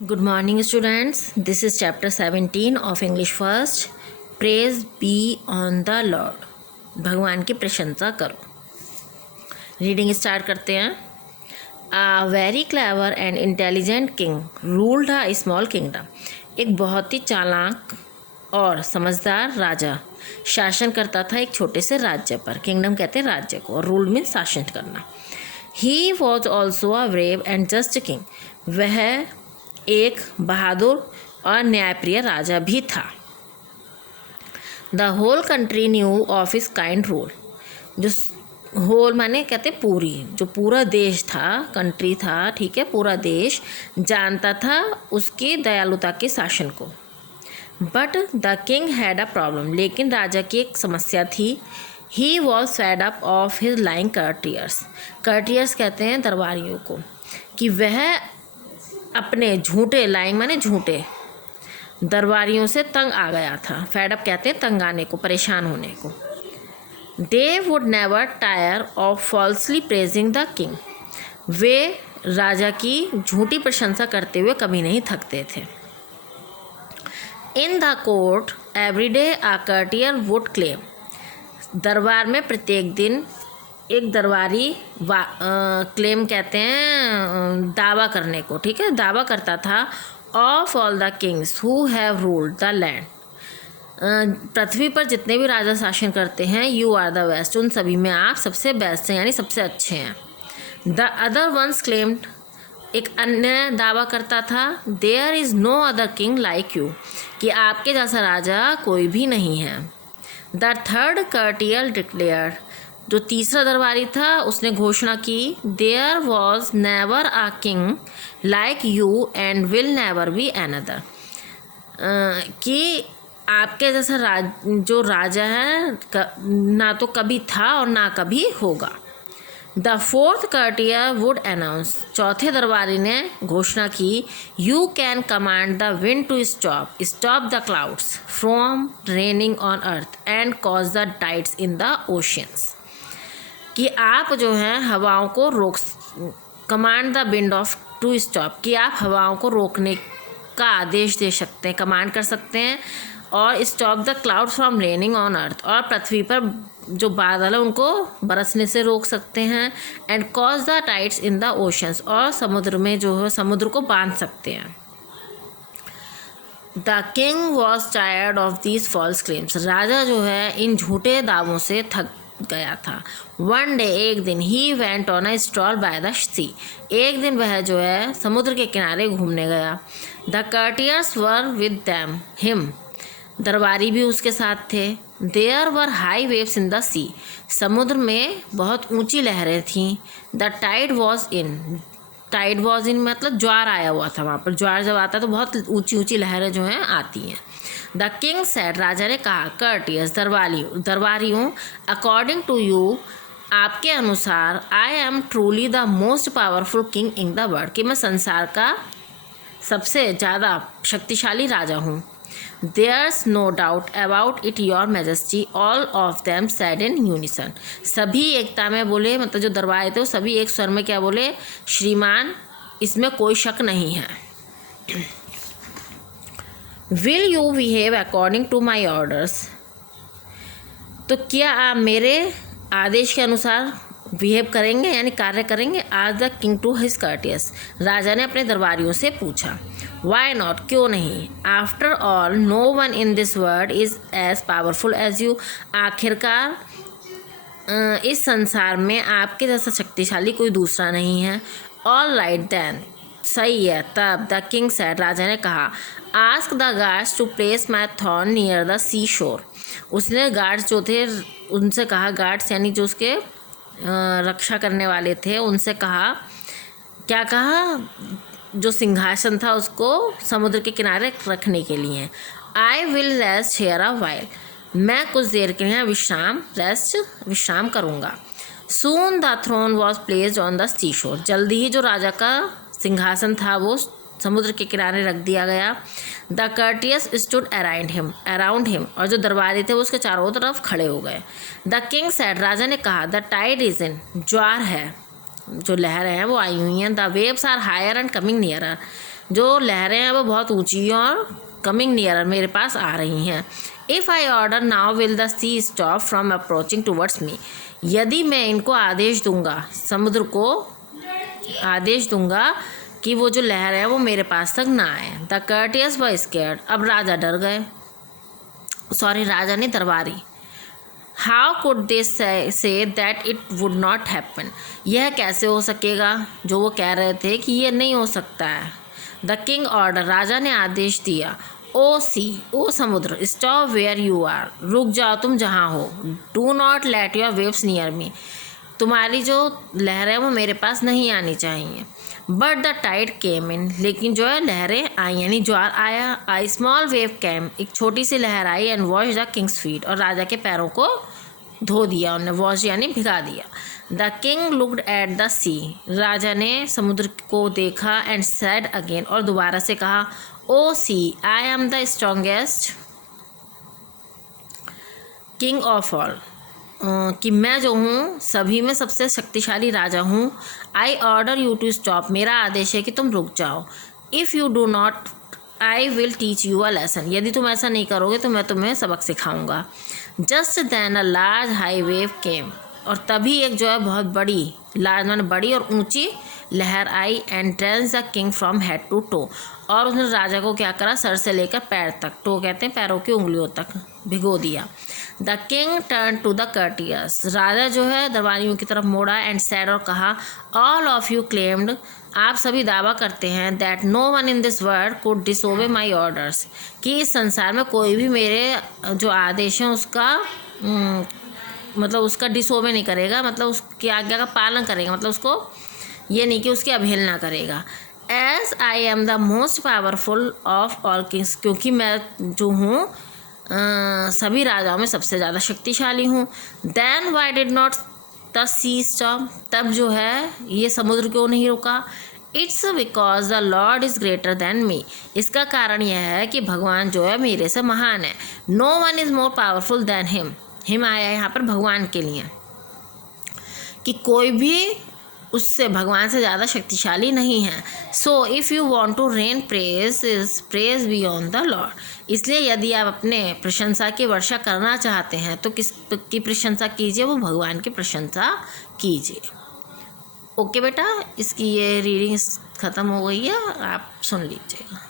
Good morning, students. This is chapter 17 of English First. Praise be on the Lord. भगवान की प्रशंसा करो. Reading start करते हैं. A very clever and intelligent king ruled a small kingdom. एक बहुत ही चालाक और समझदार राजा शासन करता था एक छोटे से राज्य पर. किंगडम कहते हैं राज्य को, और रूल में शासन करना. He was also a brave and just king. वह एक बहादुर और न्यायप्रिय राजा भी था. The whole country knew of his kind rule. जो होल माने कहते पूरी, जो पूरा देश था, कंट्री था, ठीक है, पूरा देश जानता था उसकी दयालुता के शासन को. But the king had a problem. लेकिन राजा की एक समस्या थी. He was fed up of his lying courtiers. Courtiers कहते हैं दरबारियों को, कि वह अपने झूठे, लाइंग माने झूठे, दरबारियों से तंग आ गया था. फेडअप कहते हैं तंग आने को, परेशान होने को. They would never tire of falsely praising the king. वे राजा की झूठी प्रशंसा करते हुए कभी नहीं थकते थे. In the court every day a courtier would claim. दरबार में प्रत्येक दिन एक दरबारी क्लेम कहते हैं दावा करने को, ठीक है, दावा करता था. Of all the kings who have ruled the land. पृथ्वी पर जितने भी राजा शासन करते हैं, यू आर द बेस्ट. उन सभी में आप सबसे बेस्ट हैं, यानी सबसे अच्छे हैं. The other ones claimed. एक अन्य दावा करता था, there is no other king like you, कि आपके जैसा राजा कोई भी नहीं है. The third courtier declared. जो तीसरा दरबारी था उसने घोषणा की, there was never a king like you and will never be another. कि आपके जैसा जो राजा है ना तो कभी था और ना कभी होगा. The fourth courtier would announce. चौथे दरबारी ने घोषणा की, you can command the wind to stop the clouds from raining on earth and cause the tides in the oceans. कि आप जो हैं हवाओं को रोक, command the wind of to stop, कि आप हवाओं को रोकने का आदेश दे सकते हैं, कमांड कर सकते हैं. और stop the cloud from raining on अर्थ, और पृथ्वी पर जो बादल है उनको बरसने से रोक सकते हैं. And cause the tides in the oceans, और समुद्र में जो है समुद्र को बांध सकते हैं. The king was tired of these false claims. राजा जो है इन झूठे दावों से थक गया था. वन डे, एक दिन, he went on a stroll by the sea. एक दिन वह जो है समुद्र के किनारे घूमने गया. The courtiers were with them him. दरबारी भी उसके साथ थे. There were high waves in the sea. समुद्र में बहुत ऊंची लहरें थीं. The tide was in. Tide was in मतलब ज्वार आया हुआ था. वहाँ पर ज्वार जब आता है तो बहुत ऊंची ऊंची लहरें जो हैं आती हैं. The king said. राजा ने कहा, कर्टियस, दरबारियों, अकॉर्डिंग टू यू, आपके अनुसार, I am truly the most powerful king in the world. कि मैं संसार का सबसे ज़्यादा शक्तिशाली राजा हूँ. There's no doubt about it your majesty. All of them said in unison. सभी एकता में बोले, मतलब जो दरबारी थे वो सभी एक स्वर में क्या बोले, श्रीमान, इसमें कोई शक नहीं है. Will you behave according to my orders. तो क्या आप मेरे आदेश के अनुसार बिहेव करेंगे, यानी कार्य करेंगे. आज the king to his courtiers. राजा ने अपने दरबारियों से पूछा. वाई नॉट, क्यों नहीं. After all no one in this world is as powerful as you. आखिरकार इस संसार में आपके जैसा शक्तिशाली कोई दूसरा नहीं है. ऑल राइट देन, सही है. तब द किंग सेड. राजा ने कहा, ask the guards to place my throne near the sea shore. उसने गार्ड्स जो थे उनसे कहा, गार्ड्स यानी जो उसके रक्षा करने वाले थे, उनसे कहा, क्या कहा, जो सिंहासन था उसको समुद्र के किनारे रखने के लिए. I will rest here a while. मैं कुछ देर के लिए विश्राम करूँगा. Soon the throne was placed on the sea shore. जल्दी ही जो राजा का सिंहासन था वो समुद्र के किनारे रख दिया गया. The courtiers stood around him. और जो दरबारी थे वो उसके चारों तरफ खड़े हो गए. The king said. राजा ने कहा, द टाइड इज इन. ज्वार है, जो लहरें हैं वो आई हुई हैं. The waves are higher and coming nearer. जो लहरें हैं वो बहुत ऊंची हैं और कमिंग नियरर, मेरे पास आ रही हैं। If I order now will the sea stop from approaching towards me, यदि मैं इनको आदेश दूंगा, समुद्र को आदेश दूंगा कि वो जो लहर है वो मेरे पास तक ना आए। द कर्टियस वर स्कैर्ड, अब राजा डर गए, सॉरी राजा ने, दरबारी। How could they say that it would not happen, यह कैसे हो सकेगा, जो वो कह रहे थे कि ये नहीं हो सकता है। द किंग ऑर्डर, राजा ने आदेश दिया। ओ सी, ओ समुद्र, स्टॉप वेयर यू आर, रुक जाओ तुम जहाँ हो। Do not let your waves near me, तुम्हारी जो लहर है वो मेरे पास नहीं आनी चाहिए। बट द टाइड केम इन, लेकिन जो है लहरें आई, यानी ज्वार आया। आई स्मॉल वेव कैम, एक छोटी सी लहर आई। And wash the king's feet, और राजा के पैरों को धो दिया उन्हें, वॉश यानी भिगा दिया। The king looked at the sea, राजा ने समुद्र को देखा। एंड सेड अगेन, और दोबारा से कहा, oh sea, I am the strongest king of all, कि मैं जो हूँ सभी में सबसे शक्तिशाली राजा हूँ। I order you to stop, मेरा आदेश है कि तुम रुक जाओ। If you do not I will teach you a lesson, यदि तुम ऐसा नहीं करोगे तो मैं तुम्हें सबक सिखाऊंगा। Just then a large high wave came, और तभी एक जो है बहुत बड़ी, लार्ज माने बड़ी और ऊंची लहर आई। And drench the king from head to toe, और उसने राजा को क्या करा, सर से लेकर पैर तक, टो कहते हैं पैरों की उंगलियों तक, भिगो दिया। The king turn to the courtiers, राजा जो है दरबारियों की तरफ मोड़ा। एंड सैड, और कहा, ऑल ऑफ यू क्लेम्ड, आप सभी दावा करते हैं, that no one in this world could disobey my orders, कि इस संसार में कोई भी मेरे जो आदेश हैं उसका मतलब उसका डिसोबे नहीं करेगा, मतलब उसकी आज्ञा का पालन करेगा, मतलब उसको ये नहीं कि उसकी अवहेलना करेगा। As I am the most powerful of all kings, क्योंकि मैं जो हूँ सभी राजाओं में सबसे ज़्यादा शक्तिशाली हूँ। Then why did not the sea stop, तब जो है ये समुद्र क्यों नहीं रुका। It's because the lord is greater than me, इसका कारण यह है कि भगवान जो है मेरे से महान है। No one is more powerful than him, him आया यहाँ पर भगवान के लिए, कि कोई भी उससे, भगवान से ज़्यादा शक्तिशाली नहीं है। So if you want to reign praise is praise beyond the lord, इसलिए यदि आप अपने प्रशंसा की वर्षा करना चाहते हैं तो किस की प्रशंसा कीजिए, वो भगवान की प्रशंसा कीजिए। ओके बेटा, इसकी ये रीडिंग ख़त्म हो गई है, आप सुन लीजिएगा।